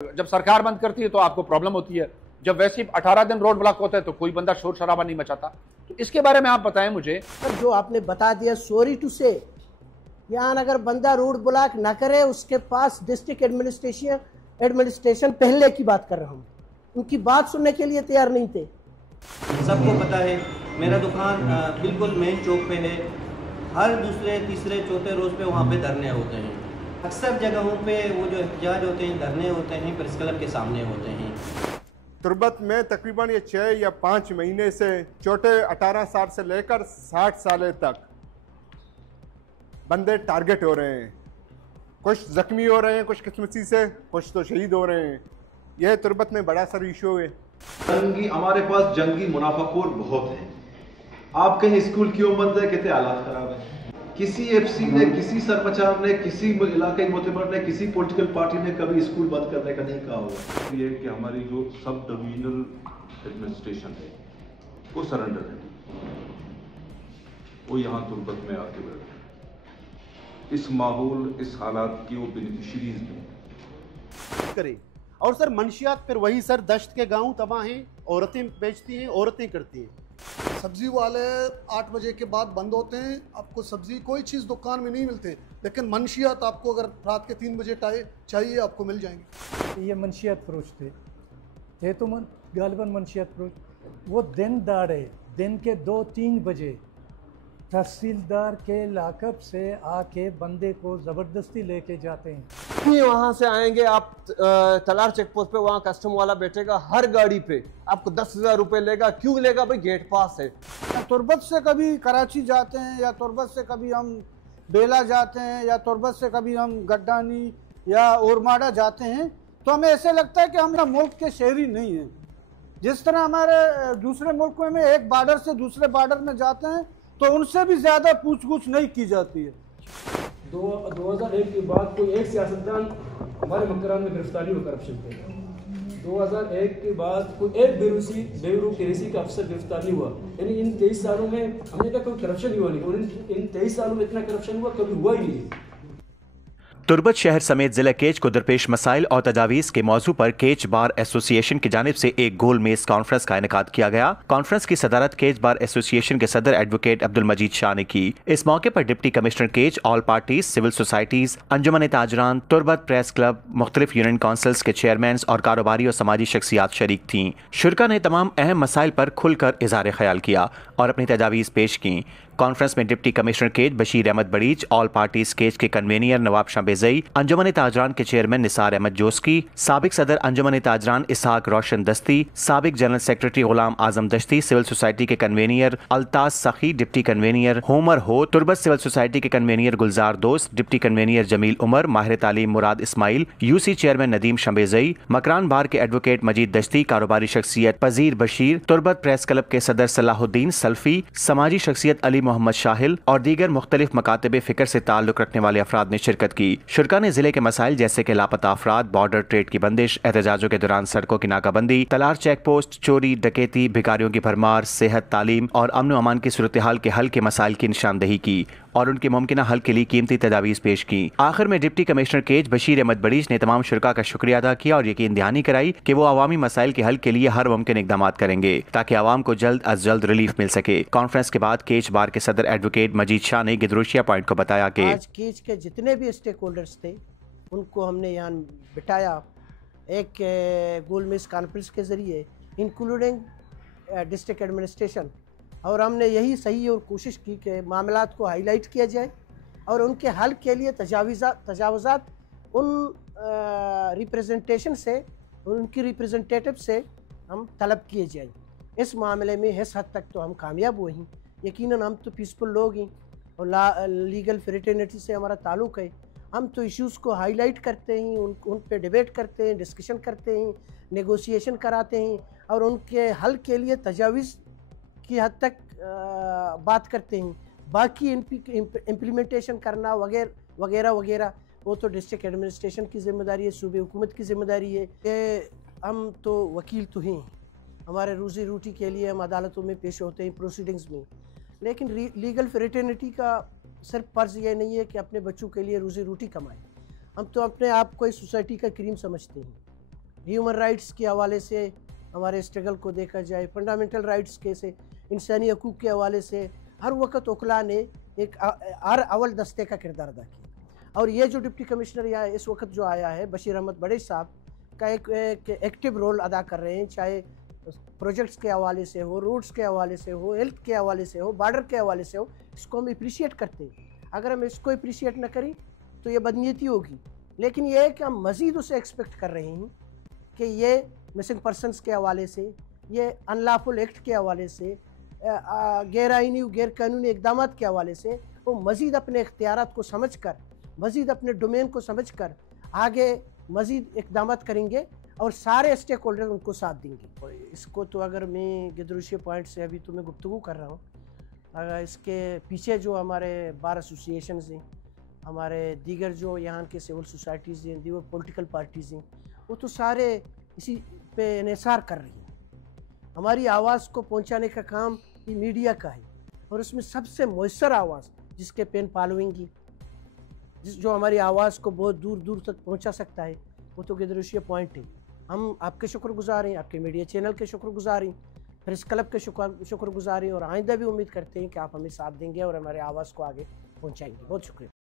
जब सरकार बंद करती है तो आपको प्रॉब्लम होती है, जब वैसे 18 दिन रोड ब्लॉक होता है तो कोई बंदा शोर शराबा नहीं मचाता। तो इसके बारे में आप बताएं मुझे। जो आपने बता दिया, सॉरी टू से, यहाँ अगर बंदा रोड ब्लॉक ना करे, उसके पास डिस्ट्रिक्ट एडमिनिस्ट्रेशन पहले की बात कर रहा हूँ, उनकी बात सुनने के लिए तैयार नहीं थे। सबको पता है मेरा दुकान बिल्कुल मेन चौक पे है। हर दूसरे तीसरे चौथे रोज पे वहाँ पे धरने होते हैं। अक्सर जगहों पे वो जो एहतजाज होते हैं, धरने होते हैं, प्रेस क्लब के सामने होते हैं। तुर्बत में तकरीबन ये 6 या 5 महीने से छोटे 18 साल से लेकर 60 साल तक बंदे टारगेट हो रहे हैं। कुछ जख्मी हो रहे हैं, कुछ किस्मती से, कुछ तो शहीद हो रहे हैं। यह तुर्बत में बड़ा सर इशू है। हमारे पास जंगी मुनाफाखोर बहुत हैं। आप कहीं स्कूल क्यों बंद है, कहते हालात खराब है। किसी एफसी ने, किसी सरपंच ने, किसी इलाके मोतबर ने, किसी पॉलिटिकल पार्टी ने कभी स्कूल बंद करने का नहीं कहा होगा। ये कि हमारी जो सब डिविजनल एडमिनिस्ट्रेशन है वो सरेंडर है, वो यहाँ तुर्बत में आके बैठे। इस माहौल, इस हालात की वो बेनिफिशरीज नहीं करे। और सर मंशियात फिर वही सर, दश्त के गांव तबाह हैं, औरतें बेचती हैं, औरतें करती हैं। सब्जी वाले 8 बजे के बाद बंद होते हैं। आपको सब्जी कोई चीज़ दुकान में नहीं मिलते, लेकिन मंशियात आपको अगर रात के 3 बजे चाहिए आपको मिल जाएंगे। ये मंशियात फरोश थे तो गालिबन मंशियात फरोश, वो दिन दाड़े दिन के 2-3 बजे तहसीलदार के लाकअप से आके बंदे को ज़बरदस्ती लेके जाते हैं। वहाँ से आएंगे आप तलार चेक पोस्ट पे, वहाँ कस्टम वाला बैठेगा, हर गाड़ी पे आपको 10,000 रुपये लेगा। क्यों लेगा भाई? गेट पास है। तुर्बत से कभी कराची जाते हैं, या तुर्बत से कभी हम बेला जाते हैं, या तुर्बत से कभी हम गड्डानी या ओरमाड़ा जाते हैं, तो हमें ऐसे लगता है कि हम मुल्क के शहरी नहीं हैं। जिस तरह हमारे दूसरे मुल्कों में एक बॉर्डर से दूसरे बॉर्डर में जाते हैं तो उनसे भी ज़्यादा पूछ नहीं की जाती है। 2001 के बाद कोई एक सियासतदान हमारे मकरान में गिरफ्तार नहीं हुआ करप्शन पे। 2001 के बाद कोई एक बेरूसी का अफसर गिरफ्तार नहीं हुआ। यानी इन 23 सालों में हमने कहा कोई करप्शन ही हुआ नहीं, और इन 23 सालों में इतना करप्शन हुआ कभी हुआ ही नहीं। तुर्बत शहर समेत जिला केच को दरपेश मसाइल और तजावीज़ के मौजू पर केच बार एसोसिएशन की जानिब से एक गोल मेज कॉन्फ्रेंस का इनेकाद किया गया। कॉन्फ्रेंस की सदारत केच बार एसोसिएशन के सदर एडवोकेट अब्दुल मजीद शाह ने की। इस मौके पर डिप्टी कमिश्नर केच, ऑल पार्टीज, सिविल सोसाइटीज, अंजुमन ताजरान, तुर्बत प्रेस क्लब, मुख्तलिफ यूनियन काउंसिल्स के चेयरमैन और कारोबारी और समाजी शख्सियात शरीक थीं। शुरका ने तमाम अहम मसाइल पर खुलकर इज़हार ख्याल किया और अपनी तजावीज़ पेश की। कॉन्फ्रेंस में डिप्टी कमिश्नर केच बशीर अहमद बड़ीच, ऑल पार्टीज केच के कन्वेनियर नवाब शाह बेज़ई, अंजुमन ताजरान के चेयरमैन निसार अहमद जोस्की, साबिक सदर अंजुमन ताजरान इसहाक रोशन दस्ती, साबिक जनरल सेक्रेटरी गुलाम आजम दश्ती, सिविल सोसाइटी के कन्वेनियर अल्ताज सखी, डिप्टी कन्वेनियर होमर हो, तुर्बत सिविल सोसाइटी के कन्वेनियर गुलजार दोस्त, डिप्टी कन्वेनियर जमील उमर, माहिर तालीम मुराद इस्माइल, यूसी चेयरमैन नदीम शंबेज़ई, मकरान बार के एडवोकेट मजीद दश्ती, कारोबारी शख्सियत पजीर बशीर, तुर्बत प्रेस क्लब के सदर सलाहुद्दीन सल्फी, समाजी शख्सियत अली मोहम्मद शाहिल और दीगर मुख्तलिफ मकातबे फिक्र से ताल्लुक रखने वाले अफराद ने शिरकत की। शुरका ने जिले के मसाइल जैसे कि लापता अफराद, बॉर्डर ट्रेड की बंदिश, एहतजाजों के दौरान सड़कों की नाकाबंदी, तलार चेक पोस्ट, चोरी डकैती, भिखारियों की भरमार, सेहत, तालीम और अमन व अमान की सूरत हाल के हल के मसाइल की निशानदही की और उनके मुमकिन हल के लिए कीमती तजावीज़ पेश की। आखिर में डिप्टी कमिश्नर केच बशीर अहमद बड़ीच ने तमाम शुरका का शुक्रिया अदा किया और यकीन दहानी कराई कि वो अवामी मसाइल के हल के लिए हर मुमकिन इकदाम करेंगे ताकि आवाम को जल्द अज जल्द रिलीफ मिल सके। कॉन्फ्रेंस के बाद केच बार के सदर एडवोकेट मजीद शाह ने गिदरोशिया पॉइंट को बताया कि आज केच के जितने भी स्टेक होल्डर्स थे उनको हमने यहाँ बिठाया एक गोलमेज कॉन्फ्रेंस के ज़रिए, इंक्लूडिंग डिस्ट्रिक्ट एडमिनिस्ट्रेशन, और हमने यही सही और कोशिश की कि मामलात को हाईलाइट किया जाए और उनके हल के लिए तजावुज़ात उन रिप्रेजेंटेशन से, उनकी रिप्रेजेंटेटिव से हम तलब किए जाए। इस मामले में इस हद तक तो हम कामयाब हुए हैं। यकीनन हम तो पीसफुल लोग हैं और लीगल फ्रेटर्निटी से हमारा ताल्लुक़ है। हम तो इश्यूज़ को हाईलाइट करते हैं, उन पे डिबेट करते हैं, डिस्कशन करते हैं, नेगोशिएशन कराते हैं और उनके हल के लिए तजावीज़ की हद तक बात करते हैं। बाकी इम्प्लीमेंटेशन करना वगैरह वगैरह वो तो डिस्ट्रिक्ट एडमिनिस्ट्रेशन की ज़िम्मेदारी है, सूबे हुकूमत की ज़िम्मेदारी है। कि हम तो वकील तो हैं, हमारे रोज़ी रोटी के लिए हम अदालतों में पेश होते हैं, प्रोसीडिंग्स में, लेकिन लीगल फ्रेटर्निटी का सिर्फ फ़र्ज़ ये नहीं है कि अपने बच्चों के लिए रोज़ी रोटी कमाएं। हम तो अपने आप को इस सोसाइटी का करीम समझते हैं। ह्यूमन राइट्स के हवाले से हमारे स्ट्रगल को देखा जाए, फंडामेंटल राइट्स के से, इंसानी हकूक़ के हवाले से हर वक्त ओखला ने एक हर अव्वल दस्ते का किरदार अदा किया। और ये जो डिप्टी कमिश्नर यहाँ इस वक्त जो आया है, बशीर अहमद बड़े साहब का एक एक्टिव रोल अदा कर रहे हैं, चाहे प्रोजेक्ट्स के हवाले से हो, रोड्स के हवाले से हो, हेल्थ के हवाले से हो, बॉर्डर के हवाले से हो। इसको हम अप्रिशिएट करते हैं। अगर हम इसको अप्रिशिएट न करें तो ये बदनीयती होगी। लेकिन ये है कि हम मज़ीद उसे एक्सपेक्ट कर रहे हैं कि ये मिसिंग पर्सनस के हवाले से, ये अनलॉफुल एक्ट के हवाले से, गैर आइनी गैर कानूनी इक़दाम के हवाले से वो मज़ीद अपने इख्तियारात को समझ कर, मज़ीद अपने डोमेन को समझ कर आगे मज़ीद इक़दाम करेंगे और सारे स्टेक होल्डर उनको साथ देंगे। इसको तो अगर मैं गिदरुशिया पॉइंट से अभी तो मैं गुफ्तगू कर रहा हूँ, अगर इसके पीछे जो हमारे बार एसोसिएशन हैं, हमारे दीगर जो यहाँ के सिविल सोसाइटीज़ हैं, दीगर पॉलिटिकल पार्टीज़ हैं, वो तो सारे इसी पे इन्हिसार कर रही हैं। हमारी आवाज़ को पहुँचाने का काम ये मीडिया का है और उसमें सबसे मौसर आवाज़ जिसके पेन फॉलोइंग की, जो हमारी आवाज़ को बहुत दूर दूर तक पहुँचा सकता है, वो तो गिदरुशिया पॉइंट है। हम आपके शुक्रगुजार हैं, आपके मीडिया चैनल के शुक्रगुजार हैं, प्रेस क्लब के शुक्रगुजार हैं और आइंदा भी उम्मीद करते हैं कि आप हमें साथ देंगे और हमारे आवाज़ को आगे पहुँचाएंगे। बहुत शुक्रिया।